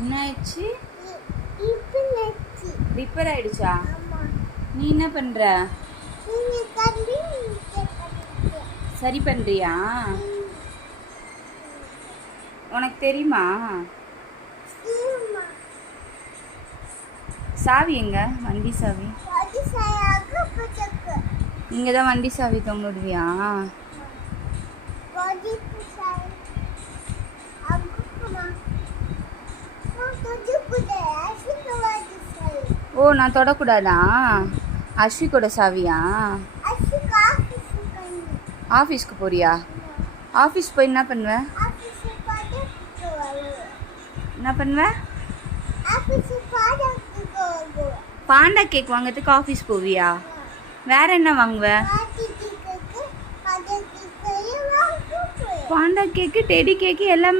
என்ன ஆயிடுச்சு? ரிப்பேர் ஆயிடுச்சா? நீ என்ன பண்ற? சரி பண்றியா? உனக்கு தெரியுமா? சாவி எங்க? வண்டி சாவி இங்கே தான் வண்டி சாவி தொங்க விடுவியா? ஓ, நான் தொடக்கூடாதா? அஸ்விக்கோட சாவியா? ஆஃபீஸ்க்கு போறியா? ஆஃபீஸ் போய் என்ன பண்ணுவ? என்ன பண்ணுவ? பாண்டா கேக் வாங்கிறதுக்கு ஆஃபீஸ் போவியா? வேற என்ன வாங்குவ? பாண்டா கேக்கு, டெடி கேக்கு எல்லாமே